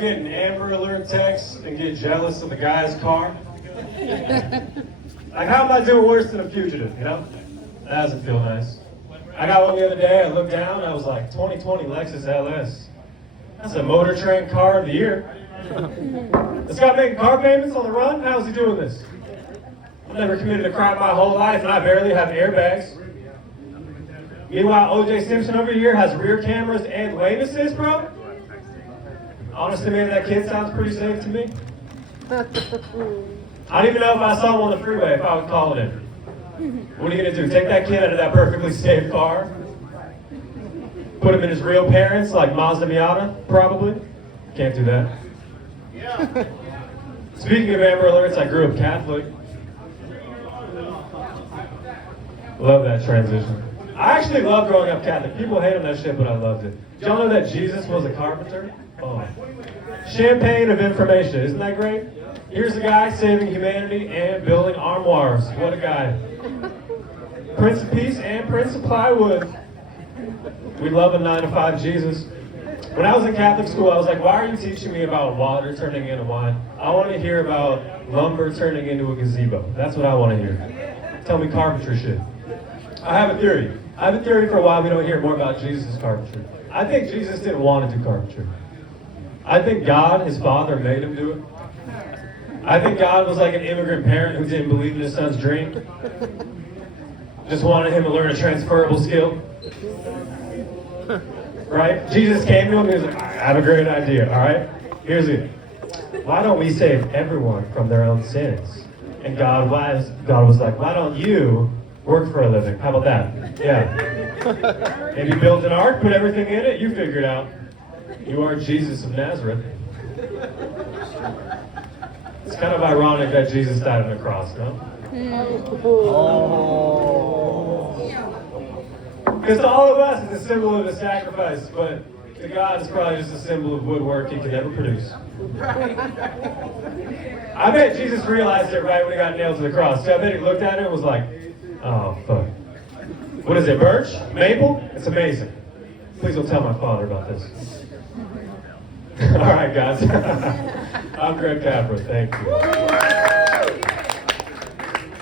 Get an Amber Alert text and get jealous of the guy's car. Like, how am I doing worse than a fugitive, you know? That doesn't feel nice. I got one the other day, I looked down, I was like, 2020 Lexus LS. That's a Motor Trend car of the year. This guy making car payments on the run? How's he doing this? I've never committed a crime my whole life, and I barely have airbags. Meanwhile, O.J. Simpson over here has rear cameras and lane assist, bro? Honestly, man, that kid sounds pretty safe to me. I don't even know if I saw him on the freeway if I would call it in. What are you gonna do? Take that kid out of that perfectly safe car? Put him in his real parents, like Mazda Miata, probably? Can't do that. Speaking of Amber Alerts, I grew up Catholic. Love that transition. I actually love growing up Catholic. People hate on that shit, but I loved it. Did y'all know that Jesus was a carpenter? Oh. Champagne of information, isn't that great? Here's a guy saving humanity and building armoires. What a guy. Prince of Peace and Prince of Plywood. We love a 9-to-5 Jesus. When I was in Catholic school, I was like, why are you teaching me about water turning into wine? I want to hear about lumber turning into a gazebo. That's what I want to hear. Tell me carpentry shit. I have a theory. I have a theory for why we don't hear more about Jesus' carpentry. I think Jesus didn't want to do carpentry. I think God, his father, made him do it. I think God was like an immigrant parent who didn't believe in his son's dream. Just wanted him to learn a transferable skill. Right? Jesus came to him and he was like, I have a great idea, all right? Here's it. Why don't we save everyone from their own sins? And God was like, why don't you work for a living? How about that? Yeah. Maybe build an ark, put everything in it, you figure it out. You are Jesus of Nazareth. It's kind of ironic that Jesus died on the cross, no? Because to all of us, it's a symbol of a sacrifice, but to God, it's probably just a symbol of woodwork he can never produce. I bet Jesus realized it right when he got nailed to the cross. So I bet he looked at it and was like, oh, fuck. What is it, birch? Maple? It's amazing. Please don't tell my father about this. All right, guys. I'm Greg Capra. Thank you.